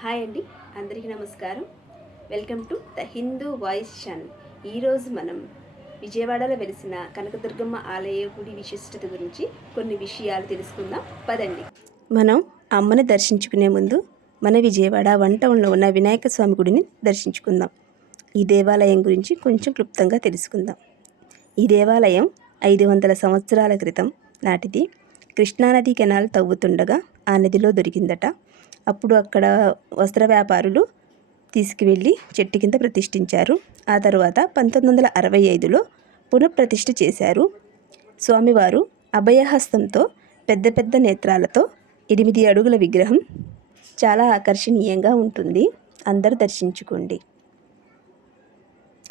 Hi అండి, అందరికీ నమస్కారం. Welcome to the Hindu voice channel. ఈరోజు మనం విజయవాడలో వెలిసిన కనకదుర్గమ్మ ఆలయ గుడి విశిష్టత గురించి కొన్ని విషయాలు తెలుసుకుందాం. పదండి. మనం అమ్మని దర్శించుకునే ముందు మన విజయవాడ వన్ టౌన్లో ఉన్న వినాయక స్వామి గుడిని దర్శించుకుందాం. ఈ దేవాలయం గురించి కొంచెం క్లుప్తంగా తెలుసుకుందాం. ఈ దేవాలయం 500 సంవత్సరాల క్రితం నాటిది. కృష్ణానది కెనాల్ తవ్వుతుండగా ఆ నదిలో దొరికిందట. అప్పుడు అక్కడ వస్త్ర వ్యాపారులు తీసుకువెళ్ళి చెట్టు కింద ప్రతిష్ఠించారు. ఆ తర్వాత 1965లో పునఃప్రతిష్ఠ చేశారు. స్వామివారు అభయహస్తంతో పెద్ద పెద్ద నేత్రాలతో 8 అడుగుల విగ్రహం చాలా ఆకర్షణీయంగా ఉంటుంది. అందరూ దర్శించుకోండి.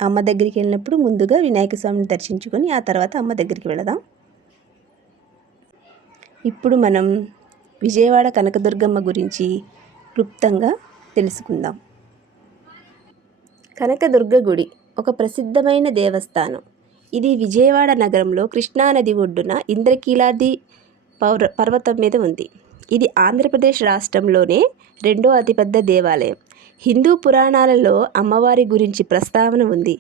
అమ్మ దగ్గరికి వెళ్ళినప్పుడు ముందుగా వినాయక స్వామిని దర్శించుకొని ఆ తర్వాత అమ్మ దగ్గరికి వెళదాం. ఇప్పుడు మనం విజయవాడ కనకదుర్గమ్మ గురించి క్లుప్తంగా తెలుసుకుందాం. కనకదుర్గ గుడి ఒక ప్రసిద్ధమైన దేవస్థానం. ఇది విజయవాడ నగరంలో కృష్ణానది ఒడ్డున ఇంద్రకీలాద్రి పర్వతం మీద ఉంది. ఇది ఆంధ్రప్రదేశ్ రాష్ట్రంలోనే 2వ అతిపెద్ద దేవాలయం. హిందూ పురాణాలలో అమ్మవారి గురించి ప్రస్తావన ఉంది.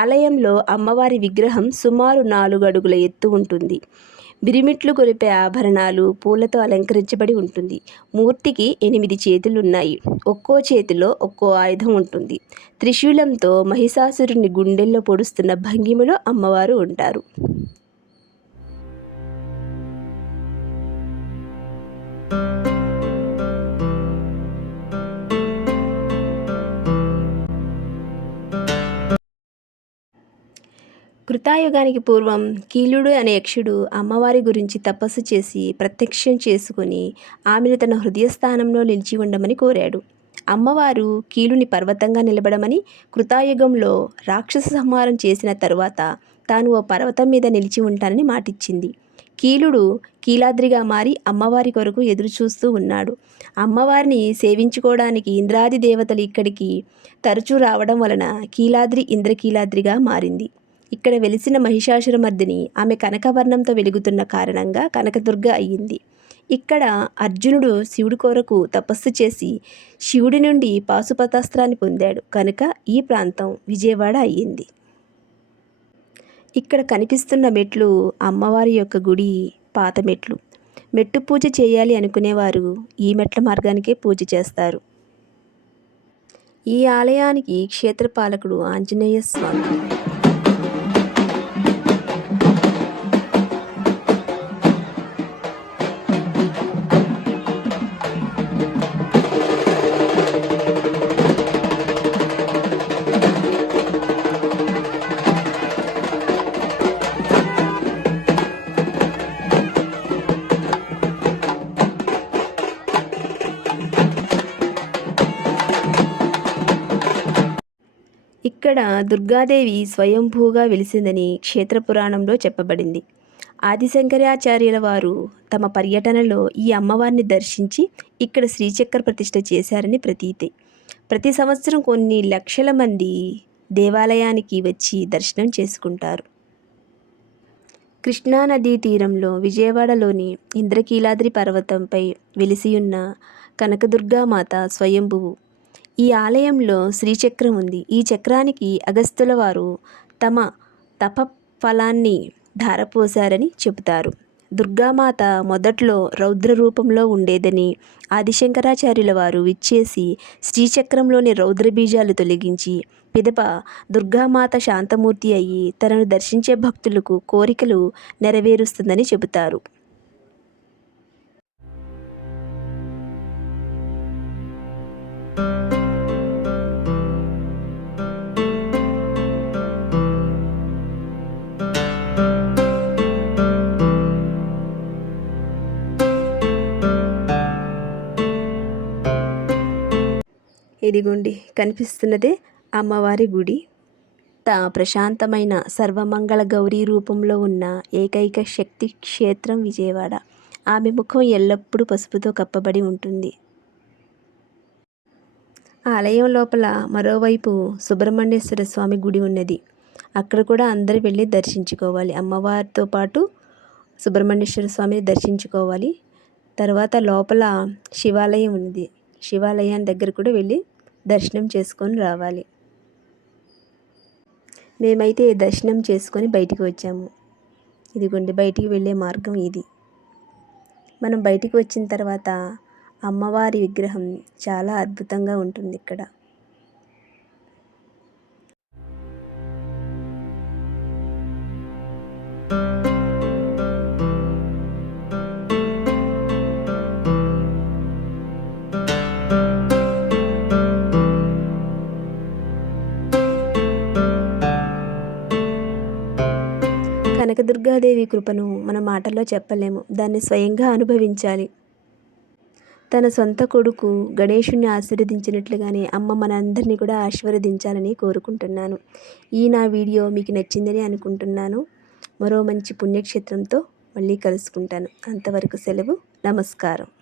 ఆలయంలో అమ్మవారి విగ్రహం సుమారు 4 అడుగుల ఎత్తు ఉంటుంది. బిరిమిట్లు గొలిపే ఆభరణాలు పూలతో అలంకరించబడి ఉంటుంది. మూర్తికి 8 చేతులున్నాయి. ఒక్కో చేతిలో ఒక్కో ఆయుధం ఉంటుంది. త్రిశూలంతో మహిషాసురుని గుండెల్లో పొడుస్తున్న భంగిమలో అమ్మవారు ఉంటారు. కృతాయుగానికి పూర్వం కీలుడు అనే యక్షుడు అమ్మవారి గురించి తపస్సు చేసి ప్రత్యక్షం చేసుకుని ఆమెను తన హృదయస్థానంలో నిలిచి ఉండమని కోరాడు. అమ్మవారు కీలుని పర్వతంగా నిలబడమని, కృతాయుగంలో రాక్షస సంహారం చేసిన తరువాత తాను ఓ పర్వతం మీద నిలిచి ఉంటానని మాటిచ్చింది. కీలుడు కీలాద్రిగా మారి అమ్మవారి కొరకు ఎదురు చూస్తూ ఉన్నాడు. అమ్మవారిని సేవించుకోవడానికి ఇంద్రాది దేవతలు ఇక్కడికి తరచూ రావడం వలన కీలాద్రి ఇంద్రకీలాద్రిగా మారింది. ఇక్కడ వెలిసిన మహిషాసురమర్దిని ఆమె కనకవర్ణంతో వెలుగుతున్న కారణంగా కనకదుర్గ అయ్యింది. ఇక్కడ అర్జునుడు శివుడి కొరకు తపస్సు చేసి శివుడి నుండి పాశుపతాస్త్రాన్ని పొందాడు కనుక ఈ ప్రాంతం విజయవాడ అయ్యింది. ఇక్కడ కనిపిస్తున్న మెట్లు అమ్మవారి యొక్క గుడి పాత మెట్లు. మెట్టు పూజ చేయాలి అనుకునేవారు ఈ మెట్ల మార్గానికే పూజ చేస్తారు. ఈ ఆలయానికి క్షేత్రపాలకుడు ఆంజనేయ స్వామి. ఇక్కడ దుర్గాదేవి స్వయంభూగా వెలిసిందని క్షేత్రపురాణంలో చెప్పబడింది. ఆదిశంకరాచార్యుల వారు తమ పర్యటనలో ఈ అమ్మవారిని దర్శించి ఇక్కడ శ్రీచక్ర ప్రతిష్ఠ చేశారని ప్రతీతి. ప్రతి సంవత్సరం కొన్ని లక్షల మంది దేవాలయానికి వచ్చి దర్శనం చేసుకుంటారు. కృష్ణానదీ తీరంలో విజయవాడలోని ఇంద్రకీలాద్రి పర్వతంపై వెలిసియున్న కనకదుర్గామాత స్వయంభువు. ఈ ఆలయంలో శ్రీచక్రం ఉంది. ఈ చక్రానికి అగస్త్యుల వారు తమ తపఫలాన్ని ధారపోశారని చెబుతారు. దుర్గామాత మొదట్లో రౌద్ర రూపంలో ఉండేదని ఆదిశంకరాచార్యుల వారు విచ్చేసి శ్రీచక్రంలోని రౌద్ర బీజాలు తొలగించి పిదప దుర్గామాత శాంతమూర్తి అయ్యి తనను దర్శించే భక్తులకు కోరికలు నెరవేరుస్తుందని చెబుతారు. ఇదిగోండి కనిపిస్తున్నదే అమ్మవారి గుడి. ప్రశాంతమైన సర్వమంగళ గౌరీ రూపంలో ఉన్న ఏకైక శక్తి క్షేత్రం విజయవాడ. ఆమె ముఖం ఎల్లప్పుడూ పసుపుతో కప్పబడి ఉంటుంది. ఆలయం లోపల మరోవైపు సుబ్రహ్మణ్యేశ్వర స్వామి గుడి ఉన్నది. అక్కడ కూడా అందరూ వెళ్ళి దర్శించుకోవాలి. అమ్మవారితో పాటు సుబ్రహ్మణ్యేశ్వర స్వామిని దర్శించుకోవాలి. తర్వాత లోపల శివాలయం ఉంది. శివాలయం దగ్గర కూడా వెళ్ళి దర్శనం చేసుకొని రావాలి. మేమైతే దర్శనం చేసుకొని బయటికి వచ్చాము. ఇదిగోండి బయటికి వెళ్ళే మార్గం ఇది. మనం బయటికి వచ్చిన తర్వాత అమ్మవారి విగ్రహం చాలా అద్భుతంగా ఉంటుంది ఇక్కడ. కనకదుర్గాదేవి కృపను మన మాటల్లో చెప్పలేము, దాన్ని స్వయంగా అనుభవించాలి. తన సొంత కొడుకు గణేశుణ్ణి ఆశీర్వదించినట్లుగానే అమ్మ మనందరినీ కూడా ఆశీర్వదించాలని కోరుకుంటున్నాను. ఈ నా వీడియో మీకు నచ్చిందని అనుకుంటున్నాను. మరో మంచి పుణ్యక్షేత్రంతో మళ్ళీ కలుసుకుంటాను. అంతవరకు సెలవు. నమస్కారం.